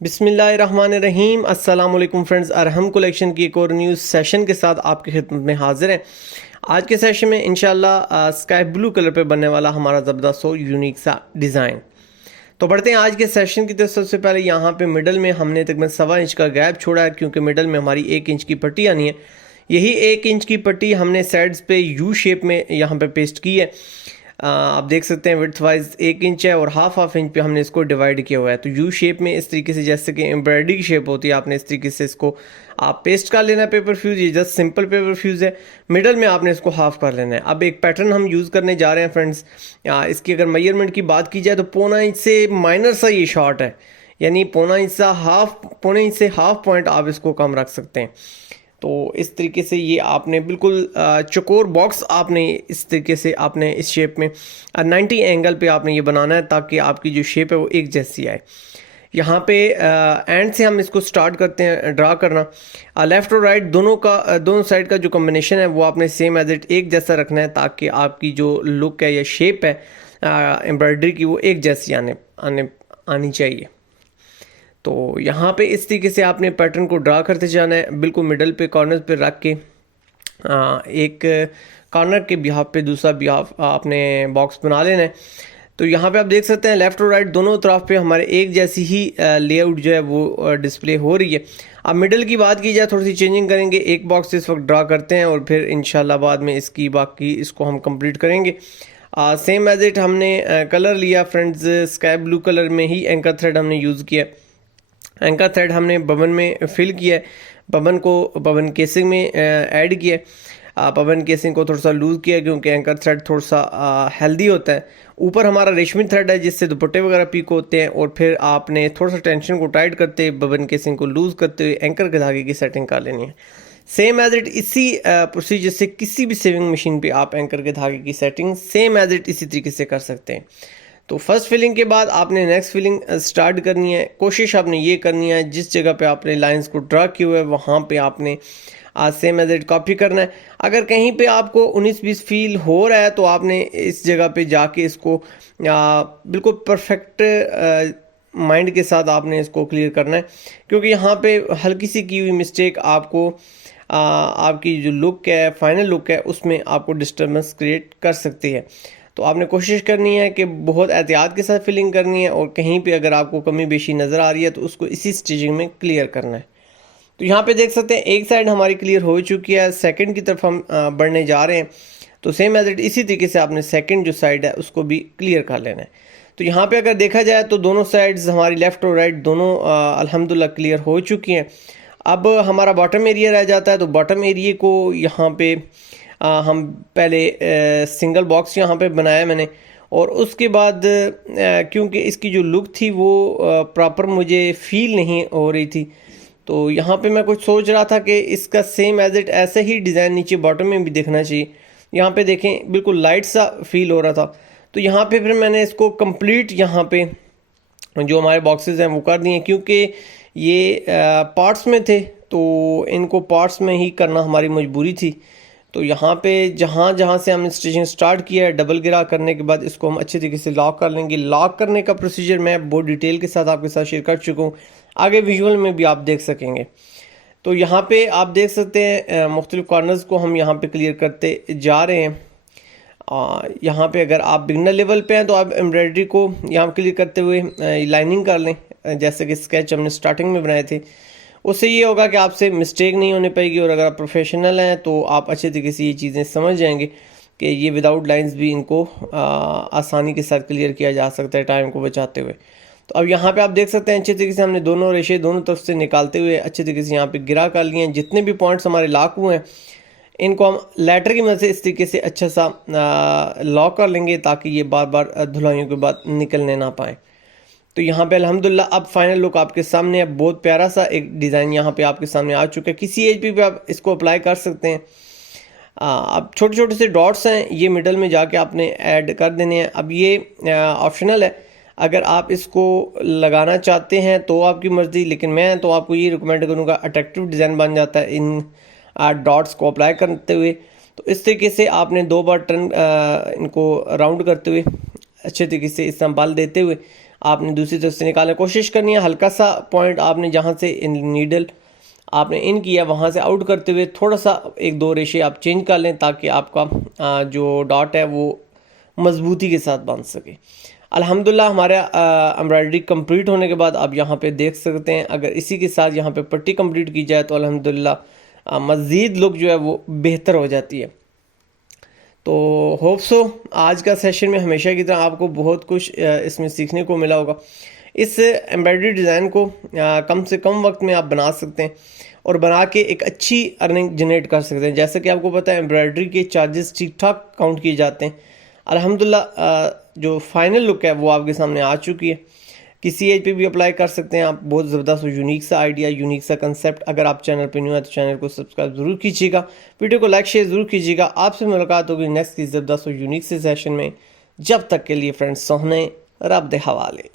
बिस्मिल्लाहिर्रहमानिर्रहीम। अस्सलाम वालेकुम फ्रेंड्स, अरहम कलेक्शन की एक और न्यूज़ सेशन के साथ आपकी खिदमत में हाजिर हैं। आज के सेशन में इंशाल्लाह स्काई ब्लू कलर पे बनने वाला हमारा ज़बरदस्त और यूनिक सा डिज़ाइन। तो बढ़ते हैं आज के सेशन की तरफ। सबसे पहले यहाँ पे मिडल में हमने तकरीबन 1.25 इंच का गैप छोड़ा है, क्योंकि मिडल में हमारी 1 इंच की पट्टी आनी है। यही 1 इंच की पट्टी हमने साइड्स पे यू शेप में यहाँ पे पेस्ट की है। आप देख सकते हैं विड्थ वाइज 1 इंच है और हाफ इंच पे हमने इसको डिवाइड किया हुआ है। तो यू शेप में इस तरीके से, जैसे कि एम्ब्रॉयडरी की शेप होती है, आपने इस तरीके से इसको आप पेस्ट कर लेना है पेपर फ्यूज। ये जस्ट सिंपल पेपर फ्यूज है। मिडल में आपने इसको हाफ कर लेना है। अब एक पैटर्न हम यूज़ करने जा रहे हैं फ्रेंड्स। इसकी अगर मेजरमेंट की बात की जाए तो 1.25 इंच से माइनर सा ये शॉर्ट है, यानी 1.25 इंच से हाफ पॉइंट आप इसको कम रख सकते हैं। तो इस तरीके से ये आपने बिल्कुल चौकोर बॉक्स आपने इस तरीके से आपने इस शेप में 90 एंगल पे आपने ये बनाना है, ताकि आपकी जो शेप है वो एक जैसी आए। यहाँ पे एंड से हम इसको स्टार्ट करते हैं ड्रा करना। लेफ़्ट और राइट दोनों साइड का जो कॉम्बिनेशन है वो आपने सेम एज इट एक जैसा रखना है, ताकि आपकी जो लुक है या शेप है एम्ब्रॉयडरी की वो एक जैसी आनी चाहिए। तो यहाँ पे इस तरीके से आपने पैटर्न को ड्रा करते जाना है, बिल्कुल मिडल पे कॉर्नर पे रख के एक कॉर्नर के बिहाफ पे दूसरा बिहाफ आपने बॉक्स बना लेना है। तो यहाँ पे आप देख सकते हैं लेफ़्ट और राइट दोनों तरफ पे हमारे एक जैसी ही लेआउट जो है वो डिस्प्ले हो रही है। अब मिडल की बात की जाए, थोड़ी सी चेंजिंग करेंगे। एक बॉक्स इस वक्त ड्रा करते हैं और फिर इंशाल्लाह बाद में इसको हम कंप्लीट करेंगे। सेम एज इट हमने कलर लिया फ्रेंड्स, स्काई ब्लू कलर में ही एंकर थ्रेड हमने यूज़ किया। एंकर थ्रेड हमने बबन में फिल किया है, बबन केसिंग में ऐड किया है। बबन केसिंग को थोड़ा सा लूज़ किया क्योंकि एंकर थ्रेड थोड़ा सा हेल्दी होता है। ऊपर हमारा रेशमी थ्रेड है जिससे दुपट्टे वगैरह पीक होते हैं, और फिर आपने थोड़ा सा टेंशन को टाइट करते बबन केसिंग को लूज़ करते हुए एंकर के धागे की सेटिंग कर लेनी है। सेम एज इट इसी प्रोसीजर से किसी भी सेविंग मशीन पे आप एंकर के धागे की सेटिंग सेम एज इट इसी तरीके से कर सकते हैं। तो फर्स्ट फिलिंग के बाद आपने नेक्स्ट फिलिंग स्टार्ट करनी है। कोशिश आपने ये करनी है जिस जगह पे आपने लाइंस को ड्रा किए हुए है वहाँ पे आपने सेम एज इट कॉपी करना है। अगर कहीं पे आपको 19-20 फील हो रहा है तो आपने इस जगह पे जाके इसको बिल्कुल परफेक्ट माइंड के साथ आपने इसको क्लियर करना है, क्योंकि यहाँ पे हल्की सी की हुई मिस्टेक आपको आपकी जो लुक है, फाइनल लुक है, उसमें आपको डिस्टर्बेंस क्रिएट कर सकती है। तो आपने कोशिश करनी है कि बहुत एहतियात के साथ फिलिंग करनी है, और कहीं पे अगर आपको कमी बेशी नज़र आ रही है तो उसको इसी स्टेजिंग में क्लियर करना है। तो यहाँ पे देख सकते हैं एक साइड हमारी क्लियर हो चुकी है, सेकंड की तरफ हम बढ़ने जा रहे हैं। तो सेम एज इट इसी तरीके से आपने सेकंड जो साइड है उसको भी क्लियर कर लेना है। तो यहाँ पे अगर देखा जाए तो दोनों साइड्स हमारी लेफ़्ट और राइट दोनों अल्हम्दुलिल्लाह क्लियर हो चुकी हैं। अब हमारा बॉटम एरिया रह जाता है। तो बॉटम एरिया को यहाँ पे हम पहले सिंगल बॉक्स यहाँ पे बनाया मैंने, और उसके बाद क्योंकि इसकी जो लुक थी वो प्रॉपर मुझे फील नहीं हो रही थी, तो यहाँ पे मैं कुछ सोच रहा था कि इसका सेम एज इट ऐसे ही डिज़ाइन नीचे बॉटम में भी दिखना चाहिए। यहाँ पे देखें बिल्कुल लाइट सा फील हो रहा था। तो यहाँ पे फिर मैंने इसको कंप्लीट यहाँ पे जो हमारे बॉक्सेस हैं वो कर दिए, क्योंकि ये पार्ट्स में थे तो इनको पार्ट्स में ही करना हमारी मजबूरी थी। तो यहाँ पे जहाँ जहाँ से हमने स्टिचिंग स्टार्ट किया है, डबल गिरा करने के बाद इसको हम अच्छे तरीके से लॉक कर लेंगे। लॉक करने का प्रोसीजर मैं बहुत डिटेल के साथ आपके साथ शेयर कर चुका हूँ, आगे विजुअल में भी आप देख सकेंगे। तो यहाँ पे आप देख सकते हैं मुख्तलिफ कॉर्नर्स को हम यहाँ पे क्लियर करते जा रहे हैं। यहाँ पे अगर आप बिगनर लेवल पे हैं तो आप एम्ब्रॉयडरी को यहाँ क्लियर करते हुए लाइनिंग कर लें, जैसे कि स्केच हमने स्टार्टिंग में बनाए थे। उससे ये होगा कि आपसे मिस्टेक नहीं होने पाएगी, और अगर आप प्रोफेशनल हैं तो आप अच्छे तरीके से ये चीज़ें समझ जाएंगे कि ये विदाउट लाइंस भी इनको आसानी के साथ क्लियर किया जा सकता है, टाइम को बचाते हुए। तो अब यहाँ पे आप देख सकते हैं अच्छे तरीके से हमने दोनों रेशे दोनों तरफ से निकालते हुए अच्छे तरीके से यहाँ पे गिरा कर लिए हैं। जितने भी पॉइंट्स हमारे लॉक हुए हैं इनको हम लैटर की मदद से इस तरीके से अच्छा सा लॉक कर लेंगे, ताकि ये बार बार धुलाइयों के बाद निकलने ना पाए। तो यहाँ पे अल्हम्दुलिल्लाह अब फाइनल लुक आपके सामने है। बहुत प्यारा सा एक डिज़ाइन यहाँ पे आपके सामने आ चुका है। किसी एज पे भी आप इसको अप्लाई कर सकते हैं। अब छोटे छोटे से डॉट्स हैं, ये मिडल में जाके आपने ऐड कर देने हैं। अब ये ऑप्शनल है, अगर आप इसको लगाना चाहते हैं तो आपकी मर्ज़ी, लेकिन मैं तो आपको ये रिकमेंड करूँगा, अट्रैक्टिव डिज़ाइन बन जाता है इन डॉट्स को अप्लाई करते हुए। तो इस तरीके से आपने 2 बार टर्न इनको राउंड करते हुए अच्छे तरीके से इस्तेमाल देते हुए आपने दूसरी तरफ से निकालने की कोशिश करनी है। हल्का सा पॉइंट आपने जहाँ से नीडल आपने इन किया वहाँ से आउट करते हुए थोड़ा सा 1-2 रेशे आप चेंज कर लें, ताकि आपका जो डॉट है वो मजबूती के साथ बन सके। अल्हम्दुलिल्लाह हमारा एम्ब्रॉयडरी कंप्लीट होने के बाद आप यहाँ पे देख सकते हैं, अगर इसी के साथ यहाँ पे पट्टी कंप्लीट की जाए तो अल्हम्दुलिल्लाह मज़ीद लुक जो है वो बेहतर हो जाती है। तो होप सो आज का सेशन में हमेशा की तरह आपको बहुत कुछ इसमें सीखने को मिला होगा। इस एम्ब्रॉयडरी डिज़ाइन को कम से कम वक्त में आप बना सकते हैं और बना के एक अच्छी अर्निंग जनरेट कर सकते हैं। जैसे कि आपको पता है एम्ब्रॉयडरी के चार्जेस ठीक ठाक काउंट किए जाते हैं। अल्हम्दुलिल्लाह जो फाइनल लुक है वो आपके सामने आ चुकी है। किसी एज पे भी अप्लाई कर सकते हैं आप। बहुत ज़बरदस्त यूनिक सा आइडिया, यूनिक सा कंसेप्ट। अगर आप चैनल पे न्यू है तो चैनल को सब्सक्राइब ज़रूर कीजिएगा, वीडियो को लाइक शेयर ज़रूर कीजिएगा। आपसे मुलाकात होगी नेक्स्ट की ज़बरदस्त और यूनिक से सेशन में। जब तक के लिए फ्रेंड्स सोहने रब दे हवाले।